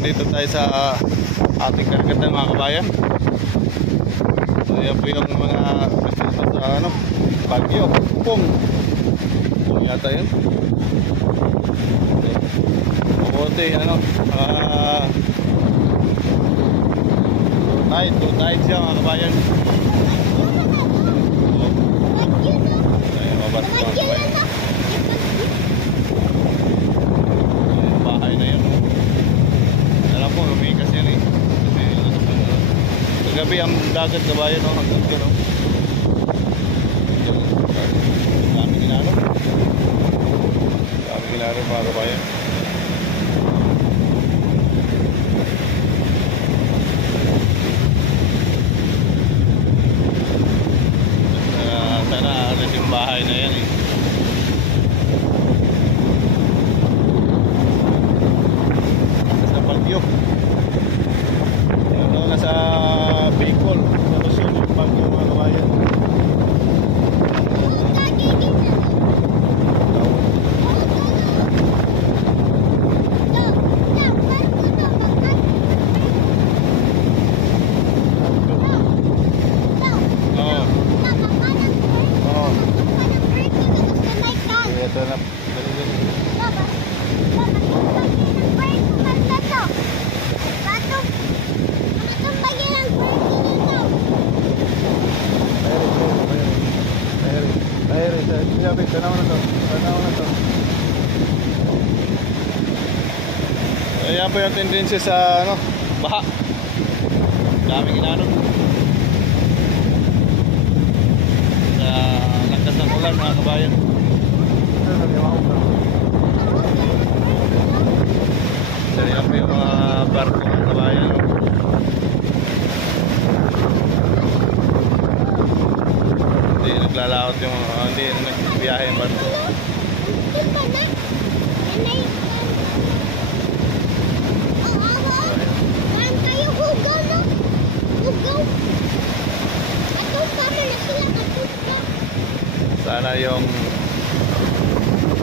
nandito tayo sa ating karagatan mga kabayan. So yan po yung mga presento sa Baguio, Pong yata yun. Mabuti two tides siya mga kabayan. Tayo mabas mga kabayan. Bahay na yun. Alam po, lumikas yan eh. Kagabi ang dagat kabayan hanggang dyan. Daming inano mga kabayan. Sana alas yung bahay na yan eh. Nasa Baguio. Nasa Bicol. Sa Luzon yung Baguio mga kabayan. Ayan po yung tendency sa baha. Daming inano. Sa lakas ng ulan mga kabayan. So ayan po yung mga barko mga kabayan. Hindi naglalakot yung hindi nagbiyahe yung barko.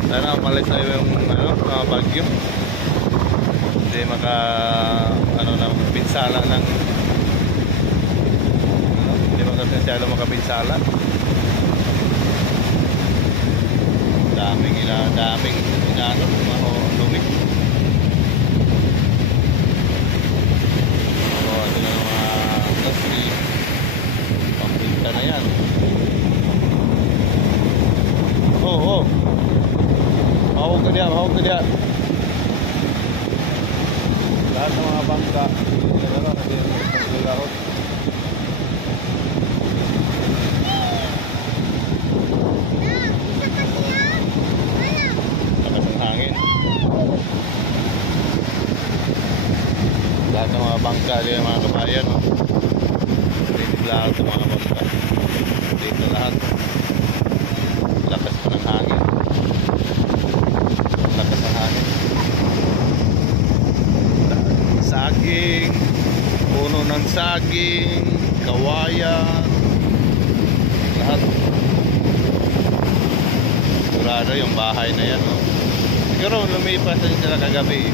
Sana umalis na yung mga bagyo. Hindi pinsala ng hindi makapinsala makapinsala. Daming lumik. Ito na mga kasi pampinta na yan. Mahawag ka diya. Lahat ng mga bangka naglalahot. Lakas ng hangin. Lahat ng mga bangka diya mga kabayan. Naglalahot ng mga bangka. Dito lahat. Lakas pa ng hangin. Lakas ng hangin. Saging, puno ng saging, kawayan, lahat. Sigurado yung bahay na yan. Siguro lumipas na sila kagabi.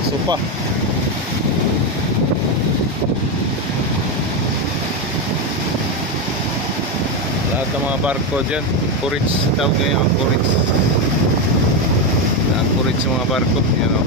Aso pa. Lahat ng mga barko dyan, anchorage tawag ngayon, anchorage yung mga barko, yan o.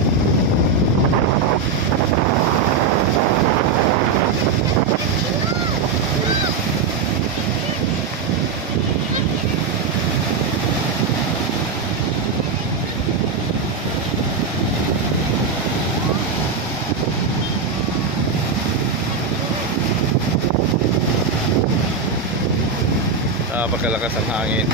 Napakalakas ang hangin.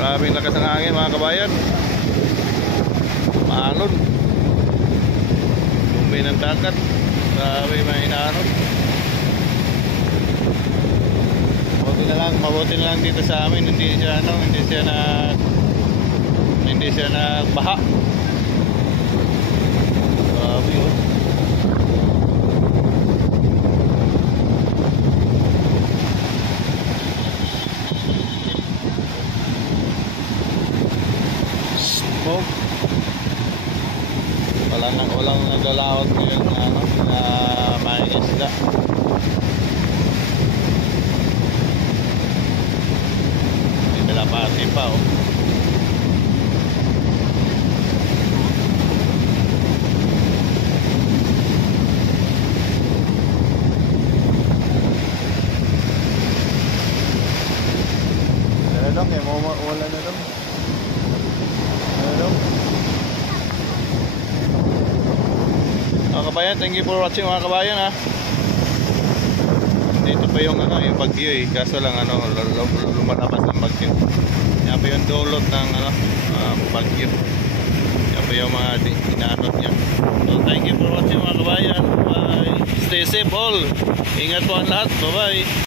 Grabe ang lakas ng hangin mga kabayan. Maalon. Lumay ng dagat. Grabe mga inaanod. mabuti na lang dito sa amin, hindi siya nagbaha. Grabe oh. Smoke. Walang naglalawat ngayon na may isda. Pati pa oh. Wala lang eh, wala na lang. Mga kabayan, thank you for watching mga kabayan ha. Dito pa yung yung bagyo eh, kaso lang lumalabas ng bagyo. Yan pa yung dulot ng bagyo. Yan pa yung mga inaanot niya. So thank you for watching mga kabayan. Bye. Stay safe all. Ingat po ang lahat. Bye bye.